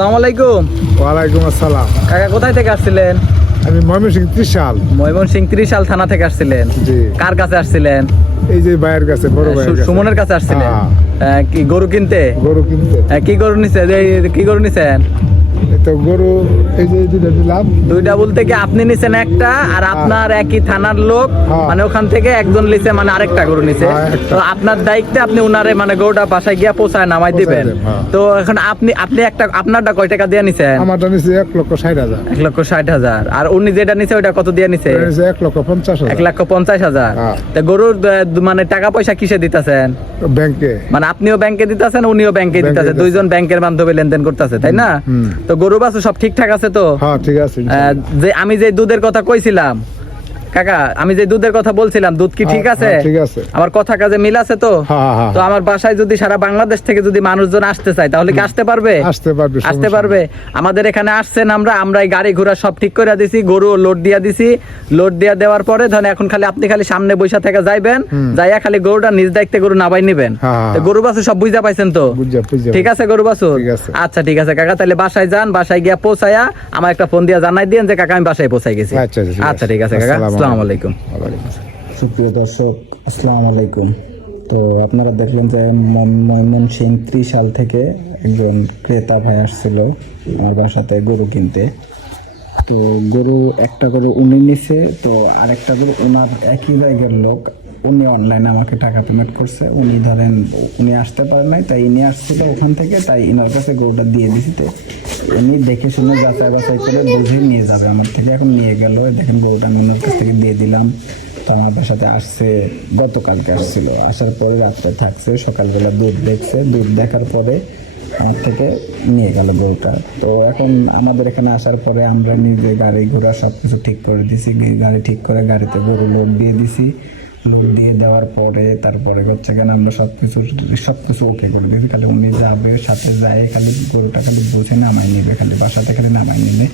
আসসালামু আলাইকুম। ওয়ালাইকুম আসসালাম। কাকা কোথায় থেকে আসছিলেন? আমি ময়মনসিংহ ত্রিশাল। ময়মনসিংহ ত্রিশাল থানা থেকে আসছিলেন? জি। কার কাছে আসছিলেন? এই যে ভাইয়ের কাছে, বড় ভাইয়ের কাছে। সুমনের কাছে আসছিলেন? কি গরু কিনতে? গরু কিনতে। কি গরু নিছেন? কি গরু নিছেন? তো গরু এই যে দুইটা দিলাম। দুইটা বলতে কি আপনি নিছেন একটা, আর আপনার একই থানার লোক মানে ওখান থেকে একজন নিছে, মানে আরেকটা গরু নিছে। তো আপনার দায়িত্বে আপনি উনারে মানে গরুটা বাসায় গিয়া পৌঁছায় নামাই দিবেন। তো এখন আপনি একটা আপনারটা কয় টাকা দিয়ে নিছেন? আমারটা নিছে 1,60,000। 1,60,000। আর উনি যেটা নিছে ওইটা কত দিয়ে নিছে? 1,50,000। 1,50,000। তো গরুর মানে টাকা পয়সা কিসে দিতেছেন? ব্যাংকে। মানে আপনিও ব্যাংকে দিতেছেন, উনিও ব্যাংকে দিতেছে, দুইজন ব্যাংকের মাধ্যমে লেনদেন করতেছে, তাই না? তো গরু বাছু সব ঠিকঠাক আছে তো? হ্যাঁ ঠিক আছে। যে আমি যে দুধের কথা কইছিলাম কাকা, আমি যে দুধের কথা বলছিলাম, দুধ কি ঠিক আছে? ঠিক আছে। আমার কথা কাজে মিল আছে তো? তো আমার বাসায় যদি সারা বাংলাদেশ থেকে যদি মানুষজন আসতে চায় তাহলে কি আসতে পারবে? আসতে পারবে। আমাদের এখানে আসছেন, আমরা এই গাড়ি ঘোড়া সব ঠিক করে দিছি, গরু লোড দিয়া দিছি। লোড দিয়া দেওয়ার পরে ধরেন এখন আপনি খালি সামনে বৈশা থেকে যাইবেন, যাইয়া খালি গরুটা নিজ দায়িত্বে গরু নাবাই নিবেন। গরু বাছু সব বুঝা পাইছেন তো? ঠিক আছে গরু বাছু? আচ্ছা ঠিক আছে কাকা, তাহলে বাসায় যান, বাসায় গিয়া পৌঁছায়া আমার একটা ফোন দিয়া জানাই দিয়েন যে কাকা আমি বাসায় পৌঁছাই গেছি। আচ্ছা ঠিক আছে কাকা, আসসালামু আলাইকুম। সুপ্রিয় দর্শক, আসসালামু আলাইকুম। তো আপনারা দেখলেন যে ময়মনসিংহ ত্রিশাল থেকে একজন ক্রেতা ভাই আসছিল আমার বাসাতে গরু কিনতে। তো গরু একটা গরু উনি নিছে, তো আরেকটা গরু ওনার একই জায়গার লোক, উনি অনলাইনে আমাকে টাকা পেমেন্ট করছে। উনি ধরেন উনি আসতে পারে নাই, তাই ইনি আসছিল ওখান থেকে, তাই ইনার কাছে গরুটা দিয়ে দিছি। তো উনি দেখে শুনে যাচাই বাছাই করে বুঝে নিয়ে যাবে আমার থেকে। এখন নিয়ে গেল, দেখেন গরুটা আমি ওনার কাছ থেকে দিয়ে দিলাম। তো আমাদের সাথে আসছে, গতকালকে আসছিল, আসার পরে রাত্রে থাকছে, সকালবেলা দুধ দেখছে, দুধ দেখার পরে আমার থেকে নিয়ে গেল গরুটা। তো এখন আমাদের এখানে আসার পরে আমরা নিজে গাড়ি ঘোড়া সব কিছু ঠিক করে দিছি, গাড়ি ঠিক করে গাড়িতে গরু লোড দিয়ে দিছি। লোড দিয়ে দেওয়ার পরে তারপরে হচ্ছে কেন আমরা সব কিছু ওকে করে দিয়েছি। খালি উনি যাবে, সাথে যায়, খালি গরুটা খালি বুঝে নামাই নিবে, খালি বাসাতে খালি নামাই নিবে।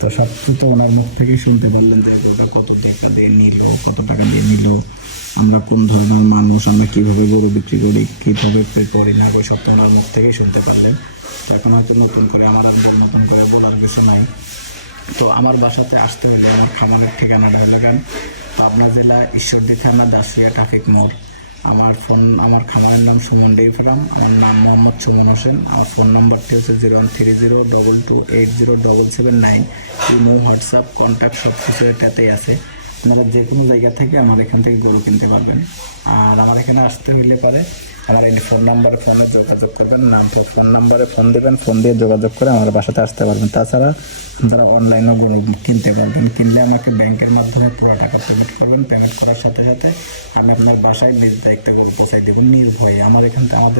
তো সব কিছু তো ওনার মুখ থেকেই শুনতে পারলেন যে গরুটা কত টাকা দিয়ে নিল, কত টাকা দিয়ে নিল, আমরা কোন ধরনের মানুষ, আমরা কীভাবে গরু বিক্রি করি, কীভাবে করি না করি, সব তো ওনার মুখ থেকেই শুনতে পারলেন। এখন হয়তো নতুন করে আমার আর নতুন করে বলার কিছু নাই। তো আমার বাসাতে আসতে হলে আমার খামারের ঠিকানাটা হলো পাবনা জেলা ঈশ্বরদী থানা দাসুরিয়া ট্রাফিক মোড়। আমার খামারের নাম সুমন ডেইরি ফার্ম। আমার নাম মোহাম্মদ সুমন হোসেন। আমার ফোন নাম্বারটি হচ্ছে 0130228779। ইমো, হোয়াটসঅ্যাপ, কন্ট্যাক্ট সব কিছু এটাতেই আছে। আপনারা যে কোনো জায়গা থেকে আমার এখান থেকে গরু কিনতে পারবেন। আর আমার এখানে আসতে হইলে পারে আমার এই ফোন নাম্বারে ফোনে যোগাযোগ করবেন, নামটা ফোন নাম্বারে ফোন দেবেন, ফোন দিয়ে যোগাযোগ করে আমার বাসাতে আসতে পারবেন। তাছাড়া যারা অনলাইনে গরু কিনতে পারবেন, কিনলে আমাকে ব্যাংকের মাধ্যমে পুরো টাকা পেমেন্ট করবেন। পেমেন্ট করার সাথে সাথে আমি আপনার বাসায় নিজ দায়িত্বে গরু পৌঁছাই দেবো নির্ভয়ে। আমাদের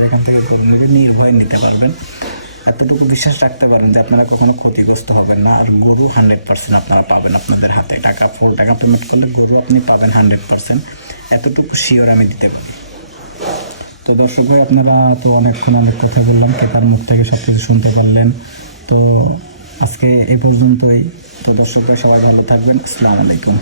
এখান থেকে গরু নির্ভয়ে নিতে পারবেন। এতটুকু বিশ্বাস রাখতে পারেন যে আপনারা কখনো ক্ষতিগ্রস্ত হবেন না। আর গরু 100% আপনারা পাবেন আপনাদের হাতে। ফুল টাকা পেমেন্ট করলে গরু আপনি পাবেন 100%। এতটুকু শিওর আমি দিতে পারি। তো দর্শক ভাই, আপনারা তো অনেকক্ষণ অনেক কথা বললাম, ক্রেতার মুখ থেকে সব কিছু শুনতে পারলেন। তো আজকে এ পর্যন্তই। তো দর্শক ভাই, সবাই ভালো থাকবেন। আসসালামু আলাইকুম।